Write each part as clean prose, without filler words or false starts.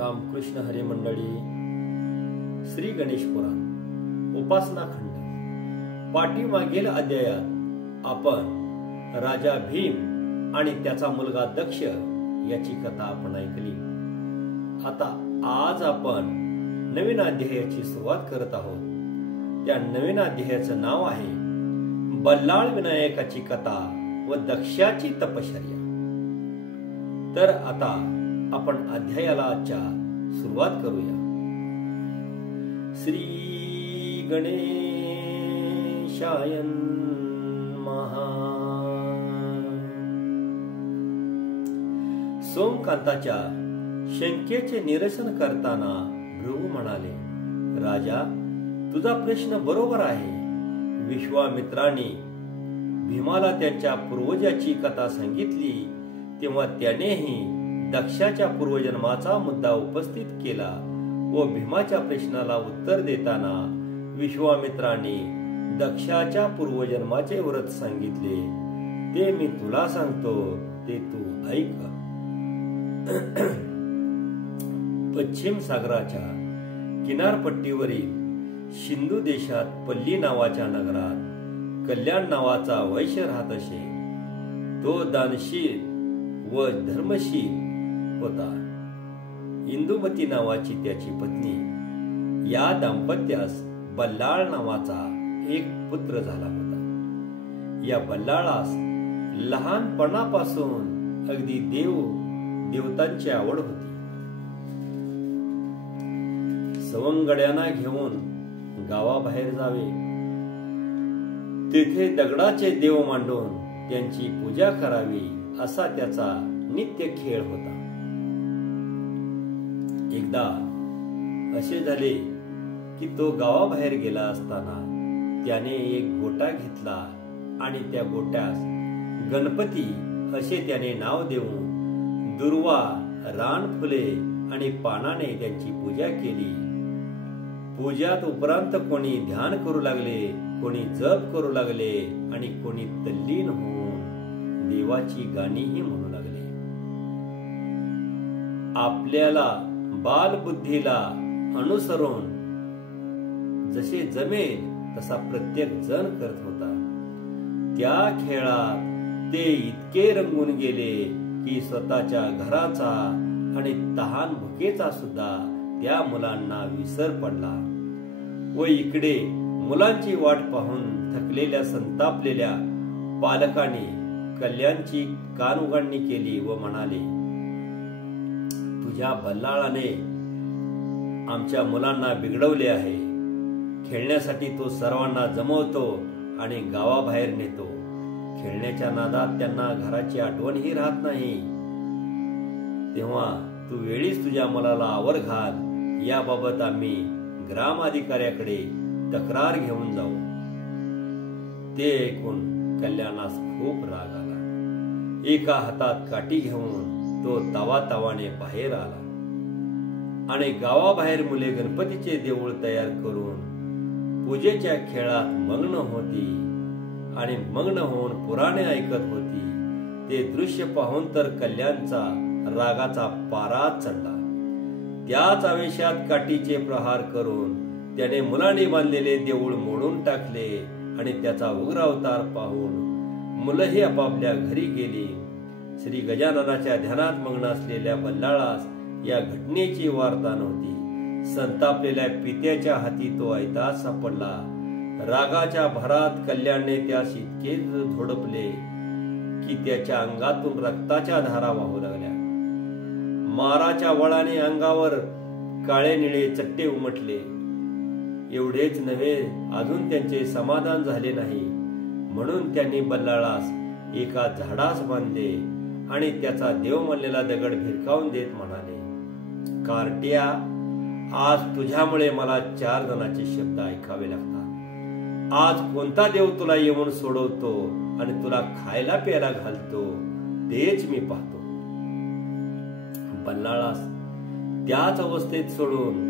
रामकृष्ण हरी मंडळी. श्री गणेश पुराण उपासना खंड. पाठीमागील अध्यायात आपण राजा भीम आणि त्याचा मुलगा दक्ष याची कथा आपण ऐकली. आता आज आपण नवीन अध्यायाची सुरुवात करत आहोत. त्या नवीन अध्यायाचं नाव आहे बल्लाळ विनायकाची कथा व दक्षाची तपश्चर्या. तर आता आपण अध्यायाला आजच्या सुरुवात करूया. श्री गणेशाय नमः. सोमकांताच्या शंकेचे निरसन करताना भृगु म्हणाले, राजा, तुझा प्रश्न बरोबर आहे. विश्वामित्राने भीमाला त्यांच्या पूर्वजाची कथा सांगितली तेव्हा त्यानेही दक्षाच्या पूर्वजन्माचा मुद्दा उपस्थित केला व भीमाच्या प्रश्नाला उत्तर देताना विश्वामित्राने दक्षाच्या पूर्वजन्माचे व्रत सांगितले. ते मी तुला सांगतो, ते तू ऐक. पश्चिम सागराच्या किनारपट्टीवरील सिंधू देशात पल्ली नावाच्या नगरात कल्याण नावाचा वैश्य राहत असे. तो दानशील व धर्मशील होता. इंदुमती नावाची त्याची पत्नी. या दाम्पत्यास बल्लाळ नावाचा एक पुत्र झाला होता. या बल्लाळास लहानपणापासून अगदी देवतांची आवड होती. सवंगड्यांना घेऊन गावाबाहेर जावे, तेथे दगडाचे देव मांडून त्यांची पूजा करावी असा त्याचा नित्य खेळ होता. एकदा असे झाले की तो गावाबाहेर गेला असताना त्याने एक गोटा घेतला आणि त्या गोट्यास गणपती असे त्याने नाव देऊन दुर्वा, रानफुले आणि पानाने त्यांची पूजा केली. पूजात उपरांत कोणी ध्यान करू लागले, कोणी जप करू लागले आणि कोणी तल्लीन होऊन देवाची गाणीही म्हणू लागले. आपल्याला बालबुद्धीला अनुसरून जसे जमेल तसा प्रत्येक जण करत होता. त्या खेळात ते इतके रंगून गेले की स्वतःच्या घराचा आणि तहान भुकेचा सुद्धा त्या मुलांना विसर पडला. व इकडे मुलांची वाट पाहून थकलेल्या संतापलेल्या पालकांनी कल्याणची कानउघाडणी केली व म्हणाले, तुझ्या बल्लाळाने आमच्या मुलांना बिघडवले आहे. खेळण्यासाठी तो सर्वांना जमवतो आणि गावाबाहेर नेतो. खेळण्याच्या नादात त्यांना घराची आठवणही राहत नाही. तेव्हा तू वेळीच तुझ्या मुलाला आवर घाल. याबाबत आम्ही ग्रामाधिकाऱ्याकडे तक्रार घेऊन जाऊ. ते ऐकून कल्याणास खूप राग आला. एका हातात काठी घेऊन तो तावातावाने बाहेर आला आणि गावाबाहेर मुले गणपतीचे देऊळ तयार करून पूजेच्या खेळात मग्न होती आणि मग्न होऊन पुराणे ऐकत होती. ते दृश्य पाहून तर कल्याणचा रागाचा पारा चढला. त्याच आवेशात काठीचे प्रहार करून त्याने मुलांनी बांधलेले देऊळ मोडून टाकले आणि त्याचा उग्र अवतार पाहून मुलंही आपापल्या घरी गेली. श्री गजाननाच्या ध्यानात मग्न असलेल्या बल्लाळास या घटनेची वार्ता नव्हती. संतापलेल्या पित्याच्या हाती तो ऐताच सापडला. रागाच्या भरात कल्याणने त्यास इतके झोडपले की त्याच्या अंगातून रक्ताच्या धारा वाहू लागल्या. माराच्या वळाने अंगावर काळे निळे चट्टे उमटले. एवढेच नव्हे, अजून त्यांचे समाधान झाले नाही म्हणून त्यांनी बल्लाळास एका झाडास बांधले आणि त्याचा देव मानलेला दगड भिरकावून देत म्हणाले, कार्ट्या, आज तुझ्यामुळे मला 4 जणांचे शब्द ऐकावे लागतात. आज कोणता देव तुला येऊन सोडवतो आणि तुला खायला प्यायला घालतो तेच मी पाहतो. बल्लाळास त्याच अवस्थेत सोडून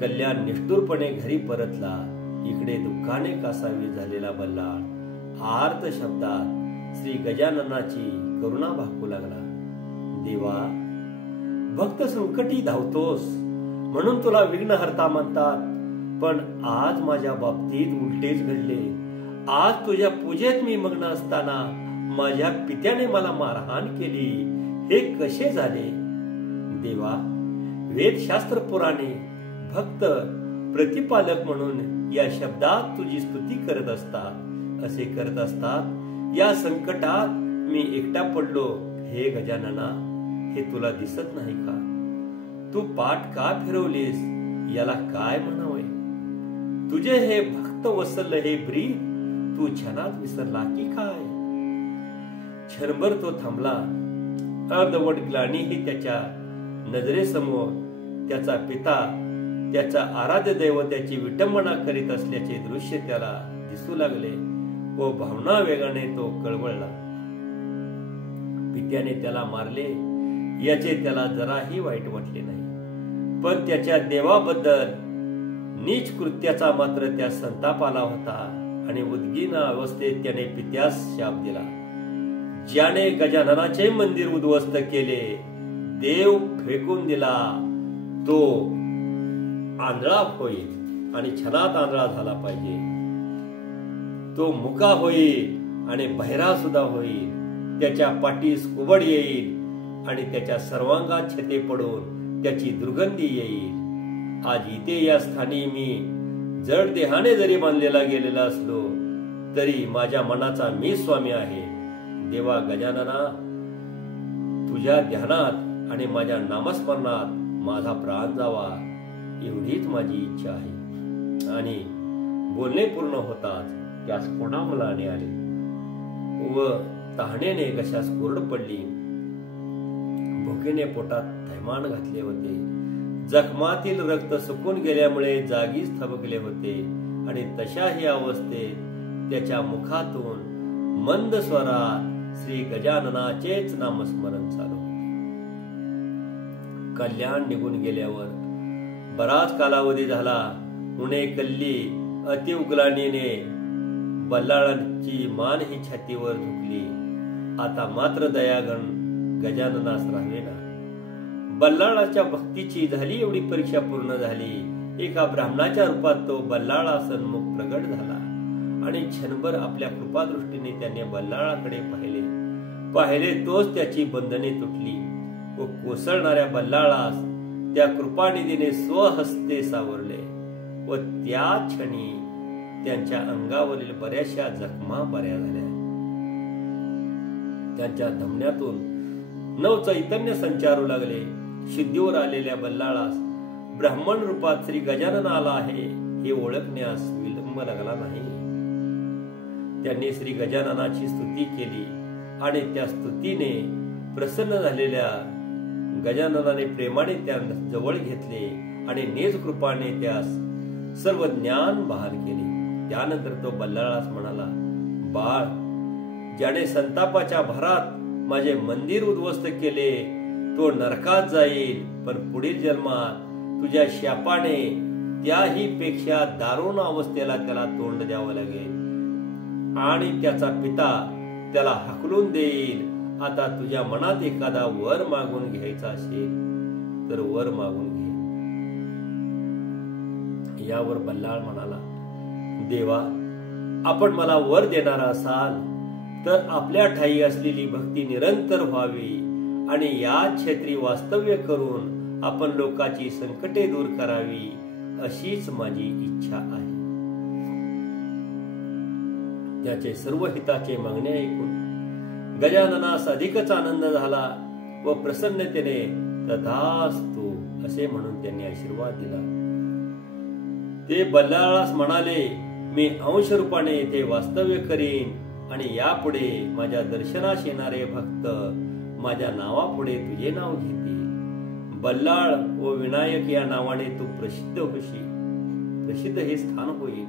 कल्याण निष्ठुरपणे घरी परतला. इकडे दुःखाने कासावी झालेला बल्लाळ आर्त शब्दात श्री गजाननाची करुणा भाकू लागला. देवा, भक्त संकटी धावतोस म्हणून तुला विघ्नहर्ता म्हणतात. पण आज माझ्या बाबतीत उलटेच घडले. आज तुझ्या पूजेत मी मग्न असताना माझ्या पित्याने मला मारहाण केली. हे कसे झाले? देवा, वेदशास्त्र पुराणे भक्त प्रतिपालक म्हणून या शब्दात तुझी स्तुती करत असतात. असे करत असतात. या संकटात मी एकटा पडलो. हे गजानना, हे तुला दिसत नाही का? तू पाठ का फिरवलीस? याला काय म्हणावे? तुझे हे भक्त वत्सल हे ब्रीद तू क्षणात विसरला की काय? क्षणभर तो थांबला. अर्धवट ग्लानीही त्याच्या नजरेसमोर त्याचा पिता, त्याचा आराध्य दैवताची विटंबना करीत असल्याचे दृश्य त्याला दिसू लागले व भावना वेगाने तो कळवळला. पित्याने त्याला मारले याचे त्याला जराही वाईट वाटले नाही. पण त्याच्या देवाबद्दल नीच कृत्याचा मात्र त्या संताप आला होता आणि उद्गीन अवस्थेत त्याने पित्यास शाप दिला. ज्याने गजाननाचे मंदिर उद्ध्वस्त केले, देव फेकून दिला, तो आंधळा होईल आणि क्षणात आंधळा झाला पाहिजे. तो मुका होईल आणि बहिरा सुद्धा होईल. त्याच्या पाठीस कुबड येईल आणि त्याच्या सर्वांगात छते पडून त्याची दुर्गंधी येईल. आज इथे या स्थानी मी जड देहाने जरी बांधलेला गेलेला असलो तरी माझ्या मनाचा मी स्वामी आहे. देवा गजानना, तुझ्या ध्यानात आणि माझ्या नामस्मरणात माझा प्राण जावा एवढीच माझी इच्छा आहे. आणि बोलणे पूर्ण होताच त्यास पुन्हा मुलाने आले व तहानेने घशास कोरड पडली. भुकेने पोटात थैमान घातले होते. जखमातील रक्त सुकून गेल्यामुळे जागीच थबकले होते आणि तशाही अवस्थेत त्याच्या मुखातून मंद स्वरात श्री गजाननाचेच नामस्मरण चालू. कल्याण निघून गेल्यावर बराच कालावधी झाला. उणे कल्ली अतिउग्लानीने बल्लाळांची मान ही छातीवर झुकली. आता मात्र दयागण गजाननास राहिलेला. बल्लाळाच्या भक्तीची झाली एवढी परीक्षा पूर्ण झाली. एका ब्राह्मणाच्या रूपात तो बल्लाळा सन्मुख प्रगट झाला आणि क्षणभर आपल्या कृपादृष्टीने त्याने बल्लाळाकडे पाहिले तोच त्याची बंधने तुटली व कोसळणाऱ्या बल्लाळास त्या कृपानिधीने स्वहस्ते सावरले व त्या क्षणी त्यांच्या अंगावरील बऱ्याचशा जखमा बऱ्या झाल्या. त्यांच्या धमन्यातून नवचैतन्य संचारू लागले. शुद्धीवर आलेल्या बल्लाळास ब्राह्मण रूपात श्री गजानन आला आहे हे ओळखण्यास विलंब लागला नाही. त्यांनी श्री गजाननाची स्तुती केली आणि त्या स्तुतीने प्रसन्न झालेल्या गजाननाने प्रेमाने त्या जवळ घेतले आणि नेज कृपाने त्यास सर्व ज्ञान बहाल केले. त्यानंतर तो बल्लाळास म्हणाला, बाळ, ज्याने संतापाच्या भरात माझे मंदिर उद्ध्वस्त केले तो नरकात जाईल. पण पुढील जन्मात तुझ्या शापाने त्याही पेक्षा दारुण अवस्थेला त्याला तोंड द्यावं लागेल आणि त्याचा पिता त्याला हाकलून देईल. आता तुझ्या मनात एखादा वर मागून घ्यायचा असेल तर वर मागून घे. यावर बल्लाळ म्हणाला, देवा, आपण मला वर देणारा असाल तर आपल्या ठाई असलेली भक्ती निरंतर व्हावी आणि या क्षेत्री वास्तव्य करून आपण लोकांची संकटे दूर करावी अशीच माझी इच्छा आहे. त्याचे सर्व हिताचे मागणे ऐकून गजाननास अधिकच आनंद झाला व प्रसन्नतेने तथास्तु असे म्हणून त्यांनी आशीर्वाद दिला. ते बल्लाळास म्हणाले, मी अंश रूपाने येथे वास्तव्य करीन आणि यापुढे माझ्या दर्शनास येणारे भक्त माझ्या नावापुढे तुझे नाव घेतील. बल्लाळ व विनायक या नावाने तू प्रसिद्ध होशील. प्रसिद्ध हे स्थान होईल.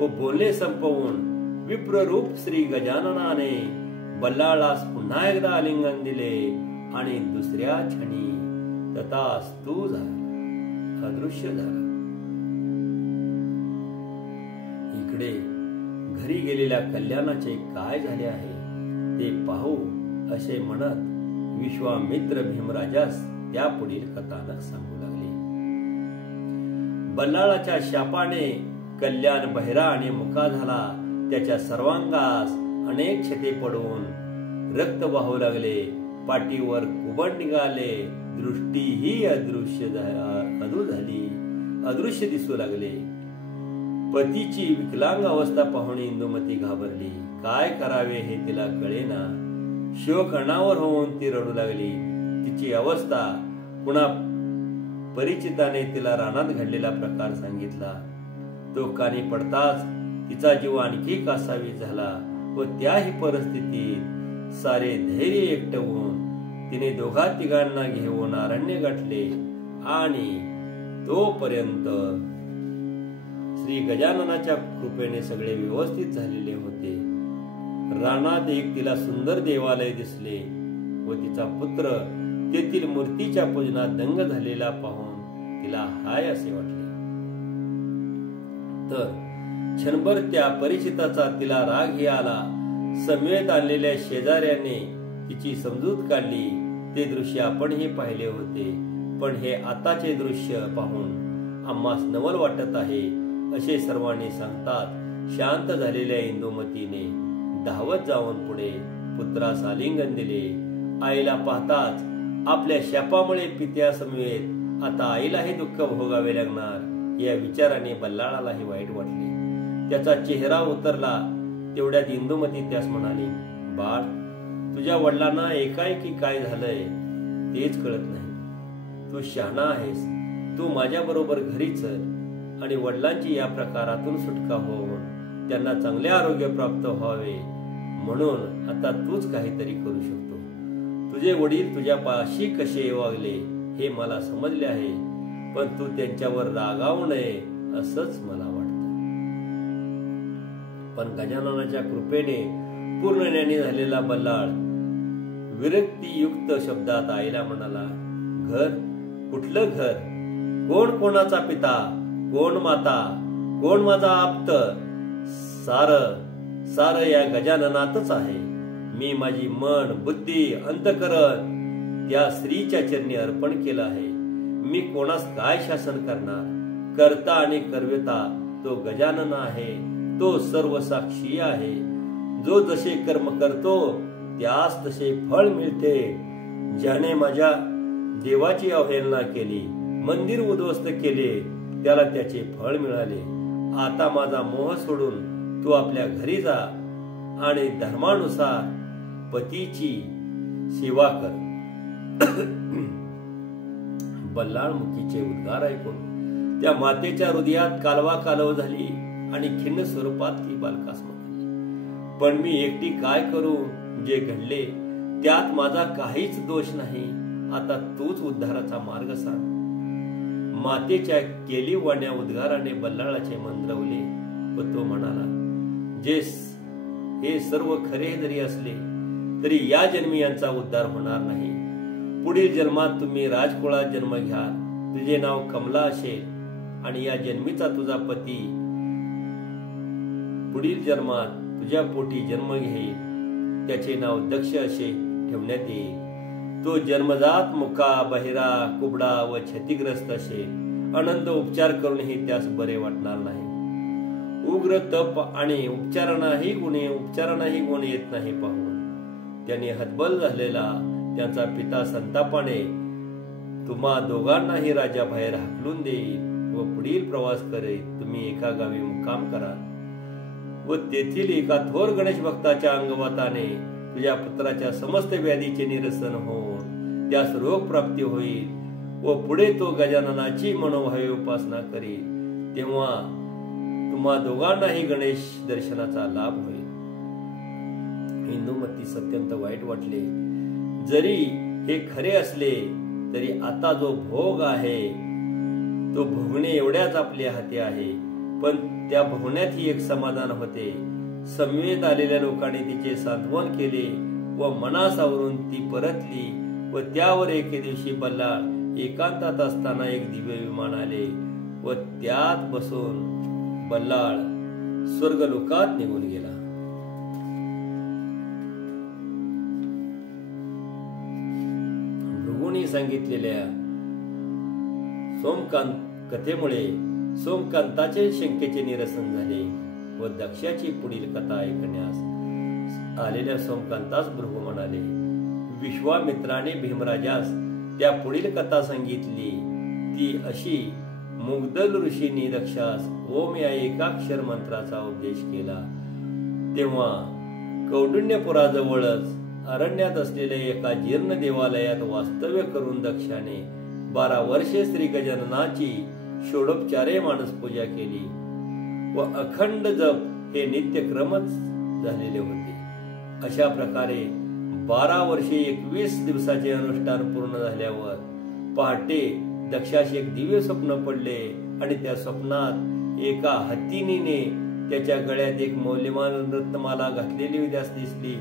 व बोलणे संपवून विप्ररूप श्री गजाननाने बल्लाळास पुन्हा एकदा आलिंगन दिले आणि दुसऱ्या क्षणी तथास्तु झाला, अदृश्य झाला. इकडे घरी गेलेल्या कल्याणाचे काय झाले आहे ते पाहू असे म्हणत विश्वामित्र भीमराजास त्या पुढील कथानक सांगू लागले. बल्लाळाच्या शापाने कल्याण बहिरा आणि मुका झाला. त्याच्या सर्वांगास अनेक छते पडून रक्त वाहू लागले. पाठीवर कुबट निघाले. दृष्टीही अदृश्य दिसू लागले. पतीची विकलांग अवस्था पाहून इंदुमती घाबरली. काय करावे हे तिला कळेना. शिवकर्णावर होऊन ती रडू लागली. तिची अवस्था पुन्हा परिचिताने तिला रानात घडलेला प्रकार सांगितला. तो कानी पडताच तिचा जीव आणखी कासावी झाला व त्याही परिस्थितीत सारे धैर्य एकटवून तिने दोघा तिघांना घेऊन अरण्य गाठले आणि तोपर्यंत श्री गजाननाच्या कृपेने सगळे व्यवस्थित झालेले होते. रानात एक तिला सुंदर देवालय दिसले व तिचा पुत्र तेथील मूर्तीच्या पूजनात दंग झालेला पाहून तिला हाय असे वाटले. तर क्षणभर त्या परिचिताचा तिला रागही आला. समवेत आणलेल्या शेजाऱ्याने तिची समजूत काढली. ते दृश्य आपणही पाहिले होते, पण हे आताचे दृश्य पाहून आम्हास नवल वाटत आहे असे सर्वांनी सांगतात शांत झालेल्या इंदुमतीने धावत जाऊन पुढे पुत्रास आलिंगन दिले. आईला पाहताच आपल्या शापामुळे पित्या समवेत आता आईलाही दुःख भोगावे लागणार या विचाराने बल्लाळालाही वाईट वाटले. त्याचा चेहरा उतरला. तेवढ्यात इंदुमती त्यास म्हणाली, बाळ, तुझ्या वडिलांना एकाएकी काय झालंय तेच कळत नाही. तू शहाणा आहेस. तू माझ्या बरोबर घरी चल आणि वडिलांची या प्रकारातून सुटका होऊन त्यांना चांगले आरोग्य प्राप्त व्हावे म्हणून आता तूच काहीतरी करू शकतो. तुझे वडील तुझ्या पाशी कसे वागले हे मला समजले आहे, पण तू त्यांच्यावर रागावू नये असंच मला वाटतं. पण गजाननाच्या कृपेने पूर्ण ज्ञानी झालेला बल्लाळ विरक्तीयुक्त शब्दात आईला म्हणाला, घर? कुठलं घर? कोण कोणाचा पिता? कोण माता? कोण माझा आप्त? सार या गजाननातच आहे. मी माझी मन, बुद्धी, अंतकरण त्या स्त्रीच्या चरणी अर्पण केलं आहे. मी कोणास काय शासन करणार? कर्ता आणि कर्वेता तो गजानन आहे. तो सर्व साक्षी आहे. जो जसे कर्म करतो त्यास तसे फळ मिळते. ज्याने माझ्या देवाची अवहेलना केली, मंदिर उद्ध्वस्त केले, त्याला त्याचे फळ मिळाले. आता माझा मोह सोडून तू आपल्या घरी जा आणि धर्मानुसार पतीची सेवा कर. बल्लाळमुखीचे उद्गार ऐकून त्या मातेच्या हृदयात कालवा कालव झाली आणि खिन्न स्वरूपात ती बालकास म्हणाली, पण मी एकटी काय करू? जे घडले त्यात माझा काहीच दोष नाही. आता तूच उद्धाराचा मार्ग सांग. मातेच्या केलीवाण्या उद्गाराने बल्लाळाचे मन द्रवले व तो म्हणाला, हे सर्व खरे जरी असले तरी या जन्मी यांचा उद्धार होणार नाही. पुढील जन्मात तुम्ही राजकुळात जन्म घ्याल. तुझे नाव कमला असेल आणि या जन्मीचा तुझा पती पुढील जन्मात तुझ्या पोटी जन्म घेईल. त्याचे नाव दक्ष असे ठेवण्यात येईल. तो जन्मजात मुका, बहिरा, कुबडा व क्षतिग्रस्त असेल. अनंत उपचार करूनही त्यास बरे वाटणार नाही. उग्र तप आणि उपचारांनाही गुण येत नाही पाहून त्याने हतबल झालेला त्याचा पिता संतापाने तुम्हा दोघांनाही राजा बाहेर हाकलून देईल व पुढील प्रवास करीत तुम्ही एका गावी मुक्काम करा व तेथील एका थोर गणेश भक्ताच्या अंगवताने तुझ्या पुत्राच्या समस्त व्याधीचे निरसन होऊन त्यास रोग प्राप्ती होईल व पुढे तो गजाननाची मनोभावे उपासना करील. तेव्हा तुम्हा दोघांनाही गणेश दर्शनाचा लाभ होईल. इंदुमतीस अत्यंत वाईट वाटले. जरी हे खरे असले तरी आता जो भोग आहे तो भोगणे एवढ्याच आपल्या हाती आहे. पण त्या भोगण्यातही एक समाधान होते. समवेत आलेल्या लोकांनी तिचे सांत्वन केले व मनासावरून ती परतली व त्यावर एके दिवशी बल्लाळ एकांतात असताना एक दिव्य विमान आले व त्यात बसून बल्लाळ स्वर्गलोकात निघून गेला. दक्षाने सांगितलेल्या सोमकांत कथेमुळे सोमकांताचे शंकेचे निरसन झाले व दक्षाची पुढील कथा ऐकण्यास आलेल्या सोमकांतास भृगू म्हणाले, विश्वामित्राने भीमराजास त्या पुढील कथा सांगितली ती अशी, मुग्धल ऋषींनी दक्षास ओम या एकाक्षर मंत्राचा उपदेश केला. तेव्हा कौंडिण्यपुराजवळच अरण्यात असलेल्या एका जीर्ण देवालयात वास्तव्य करून दक्षाने 12 वर्षे श्री गजाननाची षोडोपचारे मानस पूजा केली व अखंड जप हे नित्यक्रमच झालेले होते. अशा प्रकारे 12 वर्षे 21 दिवसाचे अनुष्ठान पूर्ण झाल्यावर पहाटे दक्षास एक दिव्य स्वप्न पडले आणि त्या स्वप्नात एका हत्तीनीने त्याच्या गळ्यात एक मौल्यवान रत्नमाला घातलेली त्यास दिसली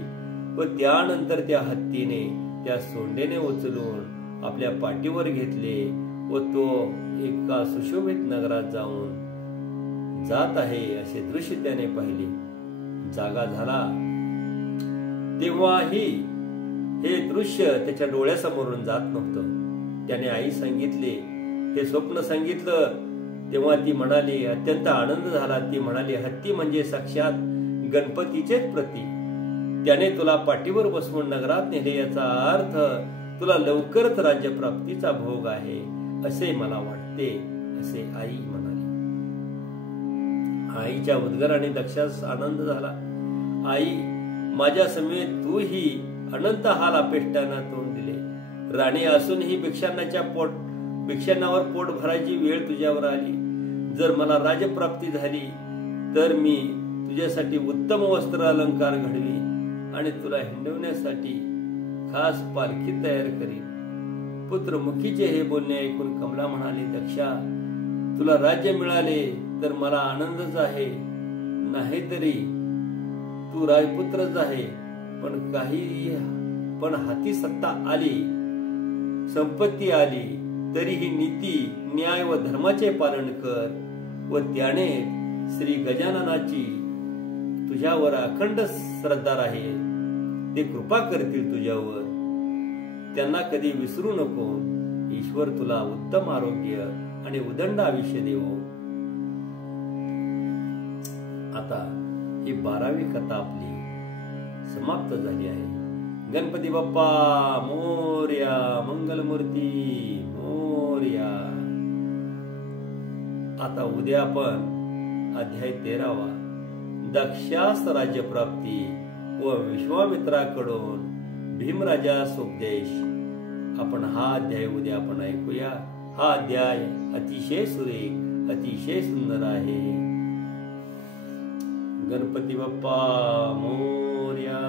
व त्यानंतर त्या हत्तीने त्या सोंडेने उचलून आपल्या पाठीवर घेतले व तो एका सुशोभित नगरात जात आहे असे दृश्य त्याने पाहिले. जागा झाला तेव्हाही हे दृश्य त्याच्या डोळ्यासमोरून जात नव्हतं. त्याने आई सांगितले, हे स्वप्न सांगितलं तेव्हा ती म्हणाली, अत्यंत आनंद झाला. ती म्हणाली, हत्ती म्हणजे साक्षात गणपतीचेच प्रतीक. त्याने तुला पाठीवर बसवून नगरात नेले याचा अर्थ तुला लवकरच राज्यप्राप्तीचा भोग आहे असे मला वाटते असे आई म्हणाली. आईच्या उद्गाराने दक्षास आनंद झाला. आई, माझ्या समेत तूही अनंत हाल अपेष्टांना तोंड दिले. राणी असूनही भिक्षांनावर पोट भरायची वेळ तुझ्यावर आली. जर मला राजप्राप्ती झाली तर मी तुझ्यासाठी उत्तम वस्त्र अलंकार घडवी आणि तुला हिंडवण्यासाठी खास पालखी तयार करीन. पुत्रमुखीचे हे बोलणे ऐकून कमला म्हणाली, दक्षा, तुला राज्य मिळाले तर मला आनंदच आहे, नाहीतरी तू राजपुत्रच आहे. पण हाती सत्ता आली, संपत्ती आली तरीही नीती, न्याय व धर्माचे पालन कर व त्याने श्री गजाननाची तुझ्यावर अखंड श्रद्धा राहील. ते कृपा करतील तुझ्यावर, त्यांना कधी विसरू नको. ईश्वर तुला उत्तम आरोग्य आणि उदंड आयुष्य देवो. आता ही 12वी कथा आपली समाप्त झाली आहे. गणपती बाप्पा मोरया, मंगलमूर्ती मोरया. आता उद्या आपण अध्याय 13वा दक्षास राज्यप्राप्ती व विश्वामित्राकडून भीमराजास उपदेश आपण हा अध्याय उद्या आपण ऐकूया. हा अध्याय अतिशय सुरेख, अतिशय सुंदर आहे. गणपती बाप्पा मोरया.